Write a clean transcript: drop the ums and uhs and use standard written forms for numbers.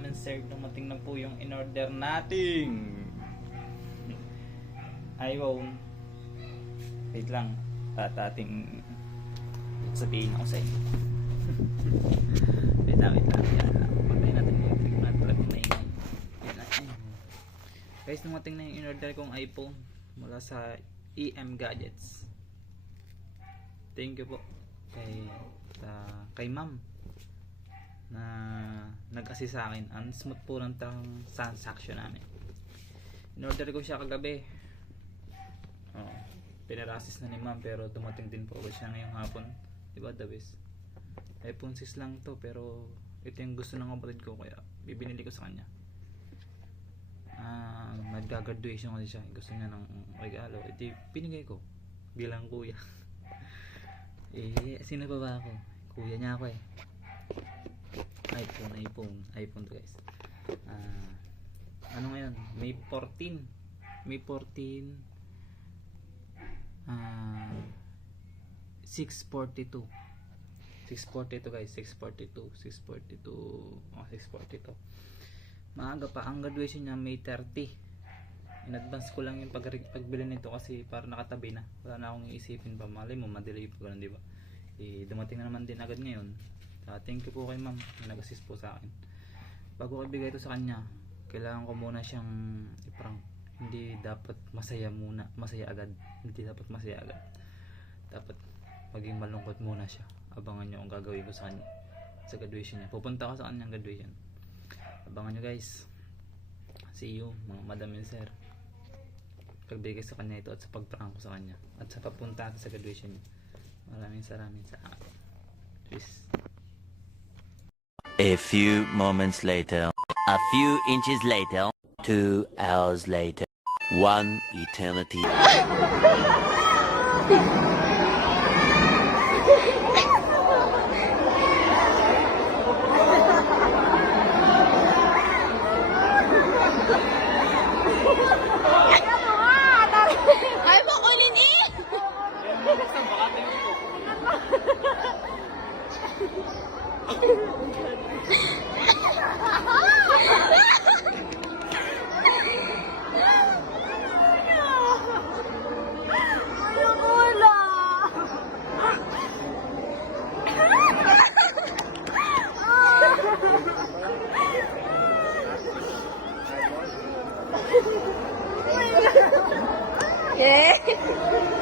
madam and sir, dumating na po yung in-order natin. iPhone. Wait lang. At ating sabihin ako sa inyo. wait lang. Yan lang. Pagkain natin yung electric na talagang maingay. Yan lang. Guys, dumating na yung in-order kong iPhone mula sa EM Gadgets. Thank you po kay ma'am na nag-assist sa akin. Ang smooth po ng transaction namin. In-order ko siya kagabi. Pinarasis na ni ma'am pero dumating din po siya ngayong hapon. Diba the best? iPhone 6 lang to pero ito yung gusto ng kapatid ko kaya bibinili ko sa kanya. Nagka-graduation kasi siya. Gusto niya ng regalo. Ito pinigay ko bilang kuya. Sino pa ba ako? Kuya niya ako eh. iPhone to guys. Ano ngayon? May 14 642 guys. 642 maaga pa. Ang graduation niya May 30. In advance ko lang yung pagbili nito kasi para nakatabi na, wala na akong iisipin pa. Malay mo madelay pa ganun, diba? Dumating na naman din agad ngayon. Thank you po kay ma'am na nag-assist po sa akin. Bago ko ibigay ito sa kanya, kailangan ko muna siyang i-prank. Hindi dapat masaya agad. Dapat maging malungkot muna siya. Abangan nyo ang gagawin ko sa kanya sa graduation niya. Pupunta ako sa kanyang graduation. Abangan nyo guys. See you mga madam and sir. Pagbigay sa kanya ito at sa pag-prank ko sa kanya at sa papunta sa graduation niya. Maraming salamat sa akin. Peace. A few moments later. A few inches later. 2 hours later. 1 eternity. Ay mo kunin eh! Yeah.